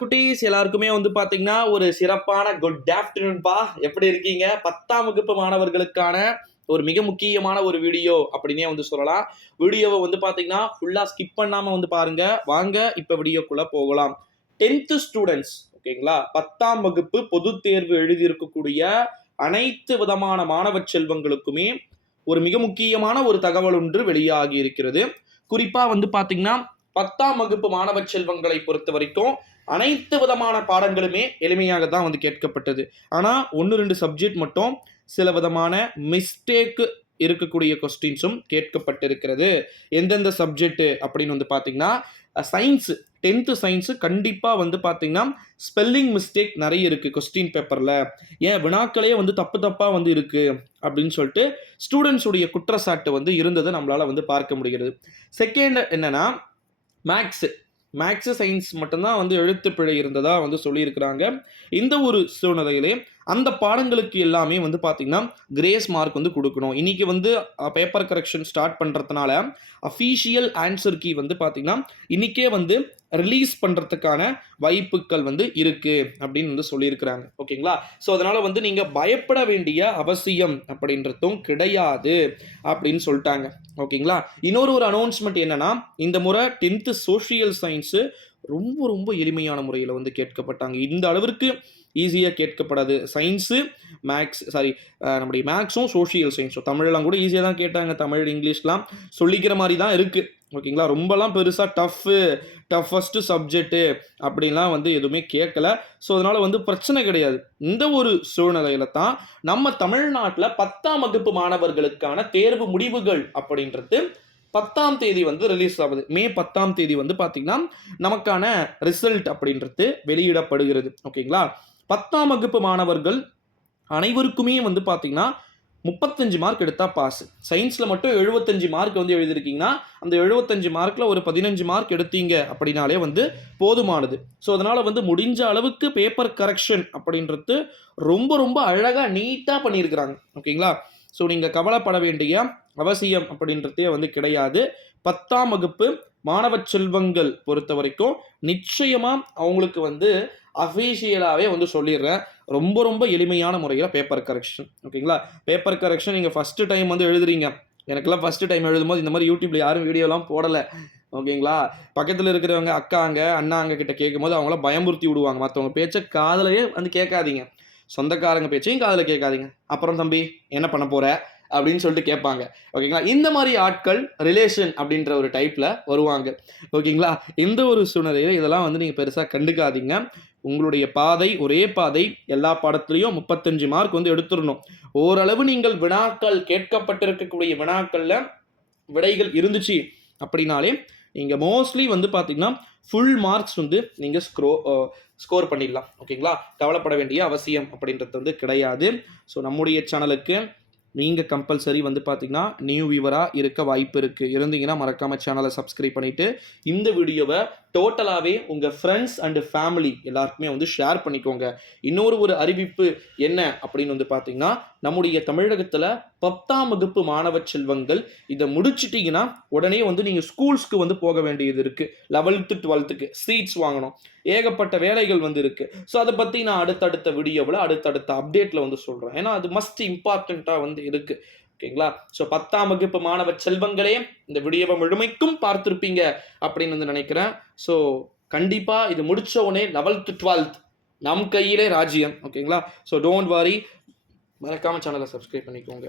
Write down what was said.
குட்டீஸ் எல்லாருக்குமே பாத்தீங்கன்னா ஒரு சிறப்பான குட் ஆஃப்டர்நூன்பா. எப்படி இருக்கீங்க? 10ஆம் வகுப்பு மாணவர்களுக்கான ஒரு மிக முக்கியமான ஒரு வீடியோ அப்படின்னே சொல்லலாம். வீடியோவை பாத்தீங்கன்னா ஃபுல்லா ஸ்கிப் பண்ணாம பாருங்க. வாங்க இப்ப வீடியோக்குள்ள போகலாம். 10th ஸ்டூடெண்ட்ஸ் ஓகேங்களா, 10ஆம் வகுப்பு பொது தேர்வு எழுதியிருக்கக்கூடிய அனைத்து விதமான மாணவ செல்வங்களுக்குமே ஒரு மிக முக்கியமான ஒரு தகவல் ஒன்று வெளியாகி இருக்கிறது. குறிப்பா பாத்தீங்கன்னா 10ஆம் வகுப்பு மாணவ செல்வங்களை பொறுத்த வரைக்கும் அனைத்து விதமான பாடங்களுமே எளிமையாக தான் கேட்கப்பட்டது. ஆனா 1-2 சப்ஜெக்ட் மட்டும் சில விதமான மிஸ்டேக் இருக்கக்கூடிய கொஸ்டின்ஸும் கேட்கப்பட்டிருக்கிறது. எந்தெந்த சப்ஜெக்ட் அப்படின்னு பாத்தீங்கன்னா சயின்ஸ், 10th சயின்ஸ் கண்டிப்பா பாத்தீங்கன்னா ஸ்பெல்லிங் மிஸ்டேக் நிறைய இருக்கு கொஸ்டின் பேப்பர்ல. ஏன் வினாக்களே தப்பு தப்பா இருக்கு அப்படின்னு சொல்லிட்டு ஸ்டூடெண்ட்ஸ் உடைய குற்றச்சாட்டு இருந்ததை நம்மளால பார்க்க முடிகிறது. செகண்ட் என்னன்னா மேக்ஸ் சயின்ஸ் மட்டும்தான் எழுத்து பிழை இருந்ததா சொல்லியிருக்கிறாங்க. இந்த ஒரு சூழ்நிலையிலே அந்த பாடங்களுக்கு எல்லாமே பார்த்தீங்கன்னா கிரேஸ் மார்க் கொடுக்கணும். இன்னைக்கு பேப்பர் கரெக்ஷன் ஸ்டார்ட் பண்ணுறதுனால அஃபீஷியல் ஆன்சர் கீ பார்த்தீங்கன்னா இன்னைக்கே ரிலீஸ் பண்ணுறதுக்கான வாய்ப்புகள் இருக்கு அப்படின்னு சொல்லியிருக்கிறாங்க. ஓகேங்களா? ஸோ அதனால நீங்கள் பயப்பட வேண்டிய அவசியம் அப்படின்றதும் கிடையாது அப்படின்னு சொல்லிட்டாங்க. ஓகேங்களா? இன்னொரு அனௌன்ஸ்மெண்ட் என்னன்னா, இந்த முறை 10th சோஷியல் சயின்ஸு ரொம்ப ரொம்ப எளிமையான முறையில் கேட்கப்பட்டாங்க. இந்த அளவிற்கு ஈஸியாக கேட்கப்படாது. சயின்ஸு நம்முடைய மேக்ஸும் சோஷியல் சயின்ஸும் தமிழ்லாம் கூட ஈஸியாக தான் கேட்டாங்க. தமிழ் இங்கிலீஷ்லாம் சொல்லிக்கிற மாதிரி தான் இருக்குது. ஓகேங்களா? ரொம்பலாம் பெருசாக டஃபஸ்ட்டு சப்ஜெக்ட்டு அப்படின்லாம் எதுவுமே கேட்கல. ஸோ அதனால் பிரச்சனை கிடையாது. இந்த ஒரு சூழ்நிலையில தான் நம்ம தமிழ்நாட்டில் 10ஆம் வகுப்பு மாணவர்களுக்கான தேர்வு முடிவுகள் அப்படின்றது 10ஆம் தேதி ரிலீஸ் ஆகுது. மே 10ஆம் தேதி பார்த்தீங்கன்னா நமக்கான ரிசல்ட் அப்படின்றது வெளியிடப்படுகிறது. ஓகேங்களா? 10ஆம் வகுப்பு மாணவர்கள் அனைவருக்குமே பார்த்தீங்கன்னா 35 மார்க் எடுத்தா பாஸ். சயின்ஸ்ல மட்டும் 75 மார்க் எழுதிருக்கீங்கன்னா அந்த 75 மார்க்ல ஒரு 15 மார்க் எடுத்தீங்க அப்படின்னாலே போதுமானது. ஸோ அதனால முடிஞ்ச அளவுக்கு பேப்பர் கரெக்ஷன் அப்படின்றது ரொம்ப ரொம்ப அழகா நீட்டா பண்ணியிருக்கிறாங்க. ஓகேங்களா? ஸோ நீங்கள் கவலைப்பட வேண்டிய அவசியம் அப்படின்றதே கிடையாது. 10ஆம் வகுப்பு மாணவ செல்வங்கள் பொறுத்த வரைக்கும் நிச்சயமா அவங்களுக்கு அஃபீஷியலாகவே சொல்லிடுறேன். ரொம்ப ரொம்ப எளிமையான முறையில் பேப்பர் கரெக்ஷன். ஓகேங்களா? பேப்பர் கரெக்ஷன் நீங்கள் ஃபஸ்ட்டு டைம் எழுதுறீங்க. எனக்கெல்லாம் ஃபஸ்ட்டு டைம் எழுதும்போது இந்த மாதிரி யூடியூப்ல யாரும் வீடியோலாம் போடலை. ஓகேங்களா? பக்கத்தில் இருக்கிறவங்க அக்காங்க அண்ணாங்க கிட்ட கேட்கும்போது அவங்கள பயமுறுத்தி விடுவாங்க. மற்றவங்க பேச்சை காதலையே கேட்காதீங்க. சொந்தக்காரங்க பேச்சையும் காதில் கேட்காதீங்க. அப்புறம் தம்பி என்ன பண்ண போற அப்படின்னு சொல்லிட்டு கேட்பாங்க. ஓகேங்களா? இந்த மாதிரி ஆட்கள் ரிலேஷன் அப்படின்ற ஒரு டைப்ல வருவாங்க. ஓகேங்களா? இந்த ஒரு சூழ்நிலையில இதெல்லாம் நீங்கள் பெருசா கண்டுக்காதீங்க. உங்களுடைய பாதை ஒரே பாதை. எல்லா பாடத்திலையும் 35 மார்க் எடுத்துடணும். ஓரளவு நீங்கள் வினாக்கள் கேட்கப்பட்டிருக்கக்கூடிய வினாக்கள்ல விடைகள் இருந்துச்சு அப்படின்னாலே நீங்க மோஸ்ட்லி பார்த்தீங்கன்னா ஃபுல் மார்க்ஸ் நீங்க ஸ்கோர் பண்ணிடலாம். ஓகேங்களா? கவலைப்பட வேண்டிய அவசியம் அப்படின்றது கிடையாது. ஸோ நம்முடைய சேனலுக்கு நீங்கள் கம்பல்சரி பார்த்தீங்கன்னா நியூ வியூவராக இருக்க வாய்ப்பு இருக்குது. இருந்தீங்கன்னா மறக்காமல் சேனலை சப்ஸ்கிரைப் பண்ணிவிட்டு இந்த வீடியோவை டோட்டலாகவே உங்கள் ஃப்ரெண்ட்ஸ் அண்டு ஃபேமிலி எல்லாருக்குமே ஷேர் பண்ணிக்கோங்க. இன்னொரு அறிவிப்பு என்ன அப்படின்னு பார்த்தீங்கன்னா, நம்முடைய தமிழகத்தில் 10ஆம் வகுப்பு மாணவ செல்வங்கள் இதை முடிச்சிட்டிங்கன்னா உடனே நீங்கள் ஸ்கூல்ஸ்க்கு போக வேண்டியது இருக்குது. 11th 12th சீட்ஸ் வாங்கணும். ஏகப்பட்ட வேலைகள் இருக்குது. ஸோ அதை பற்றி நான் அடுத்தடுத்த வீடியோவில் அடுத்தடுத்த அப்டேட்டில் சொல்கிறேன். ஏன்னா அது மஸ்ட் இம்பார்ட்டண்ட்டாக இருக்குது. ஓகேங்களா? ஸோ 10ஆம் வகுப்பு மாணவ செல்வங்களே இந்த வீடியோவை முழுமைக்கும் பார்த்துருப்பீங்க அப்படின்னு நினைக்கிறேன். ஸோ கண்டிப்பாக இது முடிச்ச உடனே 11th 12th நம் கையிலே ராஜ்யம். ஓகேங்களா? ஸோ டோன்ட் வரி, மறக்காம சேனலை சப்ஸ்கிரைப் பண்ணிக்கோங்க.